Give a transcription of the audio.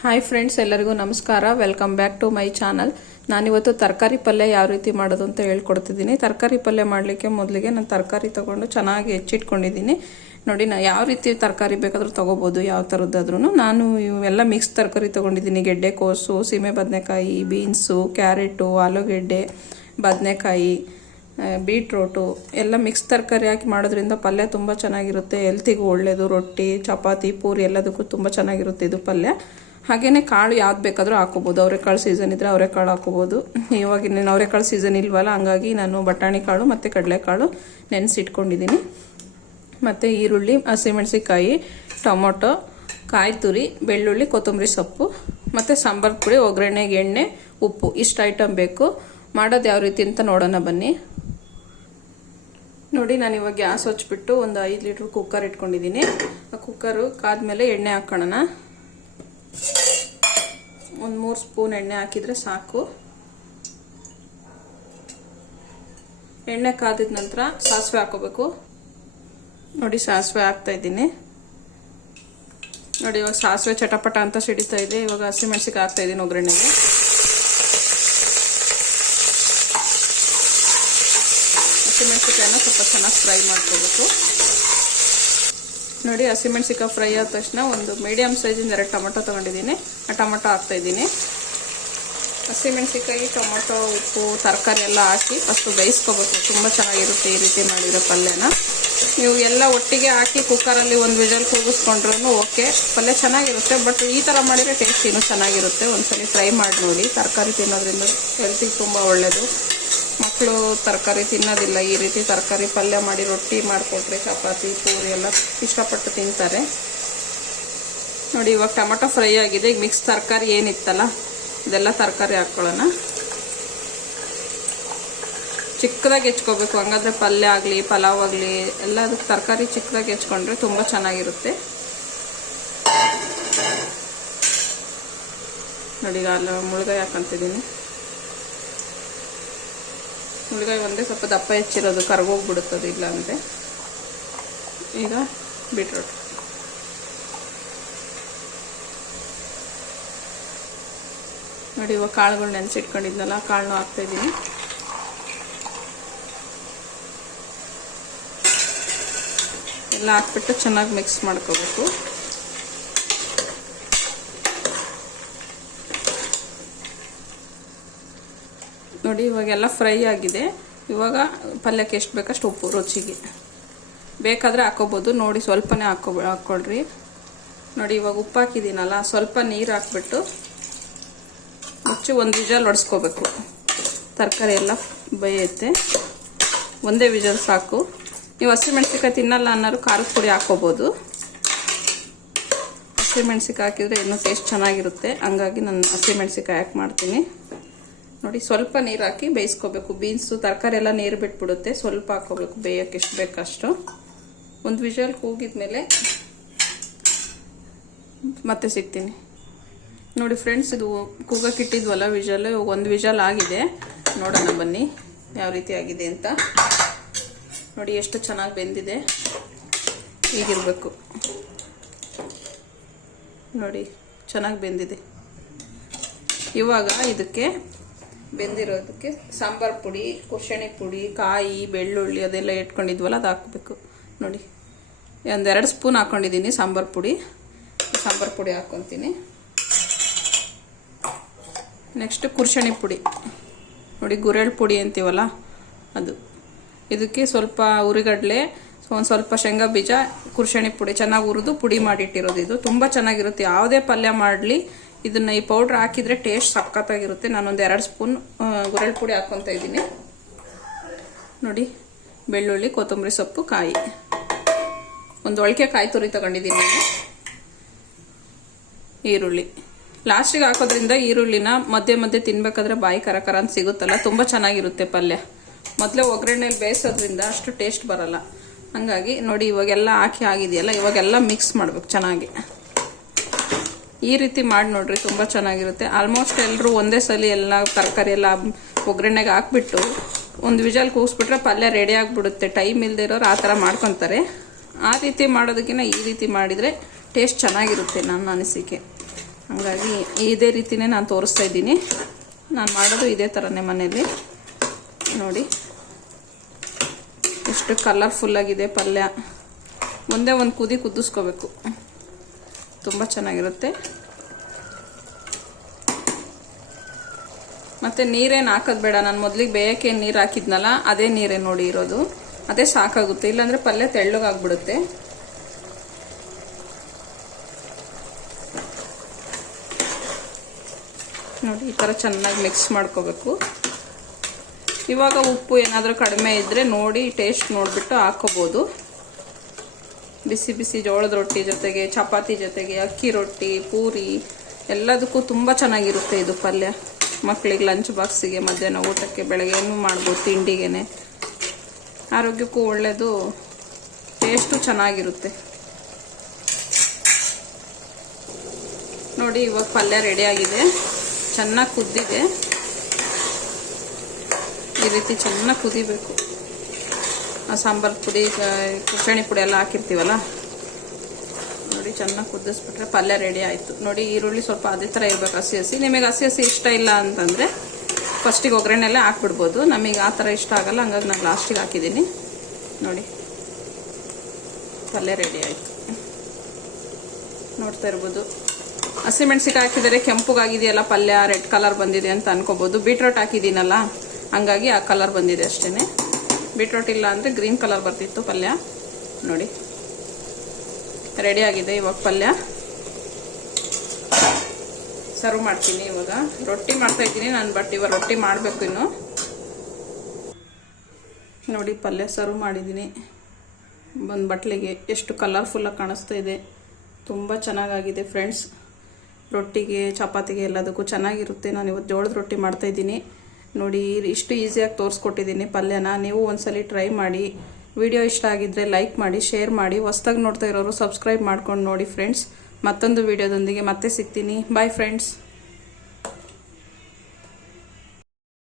Hi friends ಎಲ್ಲರಿಗೂ ನಮಸ್ಕಾರ. Welcome back to my channel ನಾನಿವತ್ತು ತರಕಾರಿ ಪಲ್ಯ ಯಾವ ರೀತಿ ಮಾಡೋದು ಅಂತ ಹೇಳ್ಕೊಡ್ತಿದ್ದೀನಿ. ತರಕಾರಿ ಪಲ್ಯ ಮಾಡಲಿಕ್ಕೆ ಮೊದಲಿಗೆ ನಾನು ತರಕಾರಿ ತೊಗೊಂಡು ಚೆನ್ನಾಗಿ ಹೆಚ್ಚಿಟ್ಕೊಂಡಿದ್ದೀನಿ. ನೋಡಿ, ನಾ ಯಾವ ರೀತಿ ತರಕಾರಿ ಬೇಕಾದರೂ ತೊಗೋಬೋದು, ಯಾವ ಥರದ್ದಾದ್ರೂ ನಾನು ಇವೆಲ್ಲ ಮಿಕ್ಸ್ ತರಕಾರಿ ತೊಗೊಂಡಿದ್ದೀನಿ. ಗೆಡ್ಡೆ ಕೋಸು ಸೀಮೆ ಬದನೆಕಾಯಿ ಬೀನ್ಸು ಕ್ಯಾರೆಟು ಆಲೂಗೆಡ್ಡೆ, ಬದನೆಕಾಯಿ ಬೀಟ್ರೋಟು ಎಲ್ಲ ಮಿಕ್ಸ್ ತರಕಾರಿ ಹಾಕಿ ಮಾಡೋದ್ರಿಂದ ಪಲ್ಯ ತುಂಬ ಚೆನ್ನಾಗಿರುತ್ತೆ. ಹೆಲ್ತಿಗೂ ಒಳ್ಳೆಯದು ರೊಟ್ಟಿ, ಚಪಾತಿ, ಪೂರಿ ಎಲ್ಲದಕ್ಕೂ ತುಂಬ ಚೆನ್ನಾಗಿರುತ್ತೆ ಇದು ಪಲ್ಯ. ಹಾಗೆಯೇ ಕಾಳು ಯಾವ್ದು ಬೇಕಾದರೂ ಹಾಕೋಬೋದು ಅವರೆಕಾಳು ಸೀಸನ್ ಇದ್ದರೆ ಅವರೆಕಾಳು ಹಾಕೋಬೋದು ಇವಾಗ ಇನ್ನೇನು ಅವರೆಕಾಳು ಸೀಸನ್ ಇಲ್ವಲ್ಲ, ಹಂಗಾಗಿ ನಾನು ಬಟಾಣಿ ಕಾಳು ಮತ್ತು ಕಡಲೆಕಾಳು ನೆನೆಸಿಟ್ಕೊಂಡಿದ್ದೀನಿ ಮತ್ತು ಈರುಳ್ಳಿ ಹಸಿಮೆಣಸಿಕಾಯಿ ಟೊಮೊಟೊ, ಕಾಯಿ ತುರಿ, ಬೆಳ್ಳುಳ್ಳಿ, ಕೊತ್ತಂಬರಿ ಸೊಪ್ಪು, ಮತ್ತು ಸಾಂಬಾರು ಪುಡಿ ಒಗ್ಗರಣೆಗೆ ಎಣ್ಣೆ, ಉಪ್ಪು, ಇಷ್ಟು ಐಟಮ್ ಬೇಕು. ಮಾಡೋದು ಯಾವ ರೀತಿ ಅಂತ ನೋಡೋಣ ಬನ್ನಿ. ನೋಡಿ, ನಾನು ಇವಾಗ ಗ್ಯಾಸ್ ಹಚ್ಬಿಟ್ಟು ಒಂದು ಐದು ಲೀಟ್ರ್ ಕುಕ್ಕರ್ ಇಟ್ಕೊಂಡಿದ್ದೀನಿ ಆ ಕುಕ್ಕರು ಕಾದ್ಮೇಲೆ ಎಣ್ಣೆ ಹಾಕೋಣ ಒಂದು ಮೂರು ಸ್ಪೂನ್ ಎಣ್ಣೆ ಹಾಕಿದರೆ ಸಾಕು. ಎಣ್ಣೆ ಕಾದಿದ ನಂತರ ಸಾಸಿವೆ ಹಾಕೋಬೇಕು. ನೋಡಿ, ಸಾಸಿವೆ ಹಾಕ್ತಾ ಇದ್ದೀನಿ. ನೋಡಿ, ಇವಾಗ ಸಾಸಿವೆ ಚಟಪಟ ಅಂತ ಸಿಡಿತಾ ಇದೆ. ಇವಾಗ ಹಸಿಮೆಣ್ಸಿಗೆ ಹಾಕ್ತಾ ಇದ್ದೀನಿ ಒಗ್ಗರಣೆಗೆ. ಹಸಿಮೆಣ್ಸಿಕಾಯನ್ನ ಸ್ವಲ್ಪ ಚೆನ್ನಾಗಿ ಫ್ರೈ ಮಾಡ್ಕೋಬೇಕು. ನೋಡಿ ಹಸಿಮೆಣ್ಸಿಕಾಯಿ ಫ್ರೈ ಆದ ತಕ್ಷಣ ಒಂದು ಮೀಡಿಯಮ್ ಸೈಜಿಂದ ಎರಡು ಟೊಮೊಟೊ ತೊಗೊಂಡಿದ್ದೀನಿ. ಆ ಟೊಮೊಟೊ ಹಾಕ್ತಾ ಇದ್ದೀನಿ. ಹಸಿಮೆಣ್ಸಿಕಾಯಿ ಟೊಮೊಟೊ, ಉಪ್ಪು, ತರಕಾರಿ ಎಲ್ಲ ಹಾಕಿ ಫಸ್ಟು ಬೇಯಿಸ್ಕೋಬೇಕು. ತುಂಬ ಚೆನ್ನಾಗಿರುತ್ತೆ ಈ ರೀತಿ ಮಾಡಿರೋ ಪಲ್ಯನ. ನೀವು ಎಲ್ಲ ಒಟ್ಟಿಗೆ ಹಾಕಿ ಕುಕ್ಕರಲ್ಲಿ ಒಂದು ವಿಜಲ್ ಕೂಗಿಸ್ಕೊಂಡ್ರೂ ಓಕೆ ಪಲ್ಯ ಚೆನ್ನಾಗಿರುತ್ತೆ ಬಟ್ ಈ ಥರ ಮಾಡಿದರೆ ಟೇಸ್ಟ್ ಇನ್ನೂ ಚೆನ್ನಾಗಿರುತ್ತೆ. ಒಂದ್ಸಲಿ ಫ್ರೈ ಮಾಡಿ ನೋಡಿ. ತರಕಾರಿ ತಿನ್ನೋದ್ರಿಂದ ಹೆಲ್ತಿಗೆ ತುಂಬ ಒಳ್ಳೆಯದು ಮಕ್ಕಳು ತರಕಾರಿ ತಿನ್ನೋದಿಲ್ಲ, ಈ ರೀತಿ ತರಕಾರಿ ಪಲ್ಯ ಮಾಡಿ ರೊಟ್ಟಿ ಮಾಡಿಕೊಟ್ರೆ ಚಪಾತಿ, ಪೂರಿ ಎಲ್ಲ ಇಷ್ಟಪಟ್ಟು ತಿಂತಾರೆ. ನೋಡಿ, ಇವಾಗ ಟೊಮೊಟೊ ಫ್ರೈ ಆಗಿದೆ. ಈಗ ಮಿಕ್ಸ್ ತರಕಾರಿ ಏನಿತ್ತಲ್ಲ, ಇದೆಲ್ಲ ತರಕಾರಿ ಹಾಕ್ಕೊಳ್ಳೋಣ ಚಿಕ್ಕದಾಗಿ ಹೆಚ್ಕೋಬೇಕು. ಹಂಗಾದ್ರೆ ಪಲ್ಯ ಆಗಲಿ, ಪಲಾವ್ ಆಗಲಿ ಎಲ್ಲ ಅದಕ್ಕೆ ತರಕಾರಿ ಚಿಕ್ಕದಾಗಿ ಹೆಚ್ಕೊಂಡ್ರೆ ತುಂಬ ಚೆನ್ನಾಗಿರುತ್ತೆ. ನೋಡಿ, ಈಗ ಮುಳುಗಾಯಿ ಹಾಕೊಂತಿದ್ದೀನಿ. ಮುಳುಗಾಯಿ ಒಂದೇ ಸ್ವಲ್ಪ ದಪ್ಪ ಹೆಚ್ಚಿರೋದು, ಕರ್ಗೋಗ್ಬಿಡುತ್ತದೆ ಇಲ್ಲ ಅಂದರೆ ಈಗ ಬೀಟ್ರೋಟ್ ನೋಡಿ, ಇವಾಗ ಕಾಳುಗಳು ನೆನೆಸಿಟ್ಕೊಂಡಿದ್ನಲ್ಲ ಕಾಳನ್ನು ಹಾಕ್ತಾಯಿದ್ದೀನಿ ಎಲ್ಲ ಹಾಕ್ಬಿಟ್ಟು ಚೆನ್ನಾಗಿ ಮಿಕ್ಸ್ ಮಾಡ್ಕೋಬೇಕು. ನೋಡಿ, ಇವಾಗೆಲ್ಲ ಫ್ರೈ ಆಗಿದೆ. ಇವಾಗ ಪಲ್ಯಕ್ಕೆ ಎಷ್ಟು ಬೇಕಷ್ಟು ಉಪ್ಪು, ರುಚಿಗೆ. ಬೇಕಾದರೆ ಹಾಕೋಬೋದು. ನೋಡಿ, ಸ್ವಲ್ಪನೇ ಹಾಕೋ, ಹಾಕ್ಕೊಳ್ರಿ. ನೋಡಿ, ಇವಾಗ ಉಪ್ಪು ಹಾಕಿದ್ದೀನಲ್ಲ, ಸ್ವಲ್ಪ ನೀರು ಹಾಕ್ಬಿಟ್ಟು ಮುಚ್ಚಿ ಒಂದು ವಿಜಲ್ ಒಡಿಸ್ಕೋಬೇಕು. ತರಕಾರಿ ಎಲ್ಲ ಬೇಯುತ್ತೆ. ಒಂದೇ ವಿಜಲ್ ಸಾಕು. ನೀವು ಹಸಿಮೆಣ್ಸಿಕಾಯಿ ತಿನ್ನಲ್ಲ ಅನ್ನೋರು ಖಾರದ ಪುಡಿ ಹಾಕ್ಕೋಬೋದು. ಹಸಿಮೆಣ್ಸಿಕಾಯಿ ಹಾಕಿದರೆ ಇನ್ನೂ ಟೇಸ್ಟ್ ಚೆನ್ನಾಗಿರುತ್ತೆ. ಹಂಗಾಗಿ ನಾನು ಹಸಿಮೆಣ್ಸಿಕಾಯಿ ಹಾಕಿ ಮಾಡ್ತೀನಿ. ನೋಡಿ ಸ್ವಲ್ಪ ನೀರು ಹಾಕಿ ಬೇಯಿಸ್ಕೋಬೇಕು. ಬೀನ್ಸು, ತರಕಾರಿ ಎಲ್ಲ ನೀರು ಬಿಟ್ಬಿಡುತ್ತೆ. ಸ್ವಲ್ಪ ಹಾಕೋಬೇಕು ಬೇಯೋಕೆ ಎಷ್ಟು ಬೇಕಷ್ಟು ಒಂದು ವಿಷಲ್ ಕೂಗಿದ್ಮೇಲೆ ಮತ್ತೆ ಸಿಗ್ತೀನಿ. ನೋಡಿ ಫ್ರೆಂಡ್ಸ್, ಇದು ಕೂಗಕ್ಕೆ ಇಟ್ಟಿದ್ವಲ್ಲ ವಿಜಲ್ ಒಂದು ವಿಷಲ್ ಆಗಿದೆ. ನೋಡೋಣ ಬನ್ನಿ ಯಾವ ರೀತಿ ಆಗಿದೆ ಅಂತ. ನೋಡಿ ಎಷ್ಟು ಚೆನ್ನಾಗಿ ಬೆಂದಿದೆ. ಹೀಗಿರಬೇಕು. ನೋಡಿ ಚೆನ್ನಾಗಿ ಬೆಂದಿದೆ. ಇವಾಗ ಇದಕ್ಕೆ ಬೆಂದಿರೋದಕ್ಕೆ ಸಾಂಬಾರು ಪುಡಿ ಕುರ್ಷಣಿ ಪುಡಿ, ಕಾಯಿ, ಬೆಳ್ಳುಳ್ಳಿ ಅದೆಲ್ಲ ಇಟ್ಕೊಂಡಿದ್ವಲ್ಲ ಅದು ಹಾಕಬೇಕು. ನೋಡಿ, ಒಂದೆರಡು ಸ್ಪೂನ್ ಹಾಕ್ಕೊಂಡಿದ್ದೀನಿ ಸಾಂಬಾರು ಪುಡಿ. ಸಾಂಬಾರು ಪುಡಿ ಹಾಕ್ಕೊತೀನಿ ನೆಕ್ಸ್ಟ್ ಕುರ್ಶಣಿ ಪುಡಿ. ನೋಡಿ, ಗುರೆಳ್ ಪುಡಿ ಅಂತೀವಲ್ಲ ಅದು. ಇದಕ್ಕೆ ಸ್ವಲ್ಪ ಉರಿಗಡಲೆ, ಒಂದು ಸ್ವಲ್ಪ ಶೇಂಗಾ ಬೀಜ ಕುರ್ಶಣಿ ಪುಡಿ, ಚೆನ್ನಾಗಿ ಹುರಿದು ಪುಡಿ ಮಾಡಿಟ್ಟಿರೋದು ಇದು. ತುಂಬ ಚೆನ್ನಾಗಿರುತ್ತೆ. ಯಾವುದೇ ಪಲ್ಯ ಮಾಡಲಿ ಇದನ್ನ ಈ ಪೌಡ್ರ್ ಹಾಕಿದ್ರೆ ಟೇಸ್ಟ್ ಸಖತ್ತಾಗಿರುತ್ತೆ. ನಾನೊಂದು ಎರಡು ಸ್ಪೂನ್ ಗುರೆಳ್ ಪುಡಿ ಹಾಕ್ಕೊತಾ ಇದ್ದೀನಿ. ನೋಡಿ, ಬೆಳ್ಳುಳ್ಳಿ, ಕೊತ್ತಂಬರಿ ಸೊಪ್ಪು, ಕಾಯಿ. ಒಂದು ಒಳಕೆ ಕಾಯಿ ತುರಿ ತಗೊಂಡಿದ್ದೀನಿ ನಾನು. ಈರುಳ್ಳಿ. ಲಾಸ್ಟಿಗೆ ಹಾಕೋದ್ರಿಂದ ಈರುಳ್ಳಿನ ಮಧ್ಯೆ ಮಧ್ಯೆ ತಿನ್ಬೇಕಾದ್ರೆ ಬಾಯಿ ಕರ ಕರ ಅಂತ ಸಿಗುತ್ತಲ್ಲ, ತುಂಬ ಚೆನ್ನಾಗಿರುತ್ತೆ ಪಲ್ಯ. ಮೊದಲೇ ಒಗ್ಗರಣೆಯಲ್ಲಿ ಬೇಯಿಸೋದ್ರಿಂದ ಅಷ್ಟು ಟೇಸ್ಟ್ ಬರಲ್ಲ. ಹಂಗಾಗಿ ನೋಡಿ, ಇವಾಗೆಲ್ಲ ಹಾಕಿ ಆಗಿದೆಯಲ್ಲ, ಇವಾಗೆಲ್ಲ ಮಿಕ್ಸ್ ಮಾಡ್ಬೇಕು ಚೆನ್ನಾಗಿ. ಈ ರೀತಿ ಮಾಡಿ ನೋಡ್ರಿ, ತುಂಬ ಚೆನ್ನಾಗಿರುತ್ತೆ. ಆಲ್ಮೋಸ್ಟ್ ಎಲ್ಲರೂ ಒಂದೇ ಸಲ ಎಲ್ಲ ತರಕಾರಿ ಎಲ್ಲ ಒಗ್ಗರಣೆಗೆ ಹಾಕ್ಬಿಟ್ಟು ಒಂದು ವಿಜಲ್ ಕೂಗಿಸ್ಬಿಟ್ರೆ ಪಲ್ಯ ರೆಡಿ ಆಗಿಬಿಡುತ್ತೆ. ಟೈಮ್ ಇಲ್ಲದೆ ಇರೋರು ಆ ಥರ ಮಾಡ್ಕೊತಾರೆ. ಆ ರೀತಿ ಮಾಡೋದಕ್ಕಿಂತ ಈ ರೀತಿ ಮಾಡಿದರೆ ಟೇಸ್ಟ್ ಚೆನ್ನಾಗಿರುತ್ತೆ ನನ್ನ ಅನಿಸಿಕೆ. ಹಾಗಾಗಿ ಇದೇ ರೀತಿನೇ ನಾನು ತೋರಿಸ್ತಾ ಇದ್ದೀನಿ. ನಾನು ಮಾಡೋದು ಇದೇ ಥರನೇ ಮನೇಲಿ. ನೋಡಿ. ಎಷ್ಟು ಕಲರ್ಫುಲ್ಲಾಗಿದೆ ಪಲ್ಯ. ಮುಂದೆ ಒಂದು ಕುದಿ ಕುದಿಸ್ಕೋಬೇಕು. ತುಂಬ ಚೆನ್ನಾಗಿರುತ್ತೆ. ಮತ್ತೆ ನೀರೇನು ಹಾಕೋದು ಬೇಡ. ನಾನು ಮೊದಲಿಗೆ ಬೇಯಕ್ಕೆ ನೀರು ಹಾಕಿದ್ನಲ್ಲ, ಅದೇ ನೀರೇ ನೋಡಿ ಇರೋದು. ಅದೇ ಸಾಕಾಗುತ್ತೆ. ಇಲ್ಲಾಂದರೆ ಪಲ್ಯ ತೆಳ್ಳಗಾಗ್ಬಿಡುತ್ತೆ. ನೋಡಿ, ಈ ಥರ ಚೆನ್ನಾಗಿ ಮಿಕ್ಸ್ ಮಾಡ್ಕೋಬೇಕು. ಇವಾಗ ಉಪ್ಪು ಏನಾದರೂ ಕಡಿಮೆ ಇದ್ದರೆ ನೋಡಿ ಟೇಸ್ಟ್ ನೋಡಿಬಿಟ್ಟು ಹಾಕೋಬೋದು. ಬಿಸಿ ಬಿಸಿ ಜೋಳದ ರೊಟ್ಟಿ ಜೊತೆಗೆ, ಚಪಾತಿ ಜೊತೆಗೆ, ಅಕ್ಕಿ ರೊಟ್ಟಿ, ಪೂರಿ, ಎಲ್ಲದಕ್ಕೂ ತುಂಬ ಚೆನ್ನಾಗಿರುತ್ತೆ ಇದು ಪಲ್ಯ. ಮಕ್ಕಳಿಗೆ ಲಂಚ್ ಬಾಕ್ಸಿಗೆ ಮಧ್ಯಾಹ್ನ ಊಟಕ್ಕೆ ಬೆಳಗ್ಗೆನೂ ಮಾಡ್ಬೋದು ತಿಂಡಿಗೆನೆ. ಆರೋಗ್ಯಕ್ಕೂ ಒಳ್ಳೆಯದು ಟೇಸ್ಟು ಚೆನ್ನಾಗಿರುತ್ತೆ. ನೋಡಿ, ಇವಾಗ ಪಲ್ಯ ರೆಡಿಯಾಗಿದೆ ಚೆನ್ನಾಗಿ ಕುದ್ದಿದೆ. ಈ ರೀತಿ ಚೆನ್ನಾಗಿ ಕುದಿಬೇಕು. ಸಾಂಬಾರು ಪುಡಿ ಕುಸಣಿ ಪುಡಿ ಎಲ್ಲ ಹಾಕಿರ್ತೀವಲ್ಲ? ನೋಡಿ, ಚೆನ್ನಾಗಿ ಕುದಿಸ್ಬಿಟ್ರೆ ಪಲ್ಯ ರೆಡಿ ಆಯಿತು. ನೋಡಿ, ಈರುಳ್ಳಿ ಸ್ವಲ್ಪ ಅದೇ ಥರ ಇರಬೇಕು, ಹಸಿ ಹಸಿ. ನಿಮಗೆ ಹಸಿ ಹಸಿ ಇಷ್ಟ ಇಲ್ಲ ಅಂತಂದರೆ ಫಸ್ಟಿಗೆ ಒಗ್ಗರಣೆಲ್ಲೇ ಹಾಕ್ಬಿಡ್ಬೋದು. ನಮಗೆ ಆ ಥರ ಇಷ್ಟ ಆಗಲ್ಲ, ಹಂಗಾಗಿ ನಾನು ಲಾಸ್ಟಿಗೆ ಹಾಕಿದ್ದೀನಿ. ನೋಡಿ, ಪಲ್ಯ ರೆಡಿ ಆಯಿತು. ನೋಡ್ತಾ ಇರ್ಬೋದು. ಹಸಿಮೆಣ್ಸಿಕಾಯಿ ಹಾಕಿದರೆ ಕೆಂಪುಗಾಗಿದೆಯಲ್ಲ, ಪಲ್ಯ ರೆಡ್ ಕಲರ್ ಬಂದಿದೆ ಅಂತ ಅನ್ಕೋಬೋದು. ಬೀಟ್ರೋಟ್ ಹಾಕಿದ್ದೀನಲ್ಲ, ಹಂಗಾಗಿ ಆ ಕಲರ್ ಬಂದಿದೆ ಅಷ್ಟೇ ಬೀಟ್ರೋಟ್ ಇಲ್ಲ ಅಂದರೆ ಗ್ರೀನ್ ಕಲರ್ ಬರ್ತಿತ್ತು ಪಲ್ಯ. ನೋಡಿ. ರೆಡಿ ಆಗಿದೆ ಇವಾಗ ಪಲ್ಯ. ಸರ್ವ್ ಮಾಡ್ತೀನಿ ಇವಾಗ. ರೊಟ್ಟಿ ಮಾಡ್ತಾ ಇದ್ದೀನಿ ನಾನು, ಬಟ್ ಇವಾಗ ರೊಟ್ಟಿ ಮಾಡಬೇಕು ಇನ್ನು. ನೋಡಿ, ಪಲ್ಯ ಸರ್ವ್ ಮಾಡಿದ್ದೀನಿ. ಒಂದು ಬಟ್ಲಿಗೆ ಎಷ್ಟು ಕಲರ್ಫುಲ್ಲಾಗಿ ಕಾಣಿಸ್ತಾ ಇದೆ. ತುಂಬ ಚೆನ್ನಾಗಾಗಿದೆ ಫ್ರೆಂಡ್ಸ್. ರೊಟ್ಟಿಗೆ, ಚಪಾತಿಗೆ ಎಲ್ಲದಕ್ಕೂ ಚೆನ್ನಾಗಿರುತ್ತೆ. ನಾನು ಇವತ್ತು ಜೋಳದ ರೊಟ್ಟಿ ಮಾಡ್ತಾಯಿದ್ದೀನಿ ನೋಡಿ, ಇಷ್ಟು ಈಸಿಯಾಗಿ ತೋರಿಸ್ಕೊಟ್ಟಿದ್ದೀನಿ ಪಲ್ಯನ. ನೀವು ಒಂದ್ಸಲಿ ಟ್ರೈ ಮಾಡಿ. ವಿಡಿಯೋ ಇಷ್ಟ ಆಗಿದ್ದರೆ ಲೈಕ್ ಮಾಡಿ ಶೇರ್ ಮಾಡಿ. ಹೊಸ್ದಾಗಿ ನೋಡ್ತಾ ಇರೋರು ಸಬ್ಸ್ಕ್ರೈಬ್ ಮಾಡ್ಕೊಂಡು ನೋಡಿ ಫ್ರೆಂಡ್ಸ್ ಮತ್ತೊಂದು ವಿಡಿಯೋದೊಂದಿಗೆ ಮತ್ತೆ ಸಿಗ್ತೀನಿ. Bye friends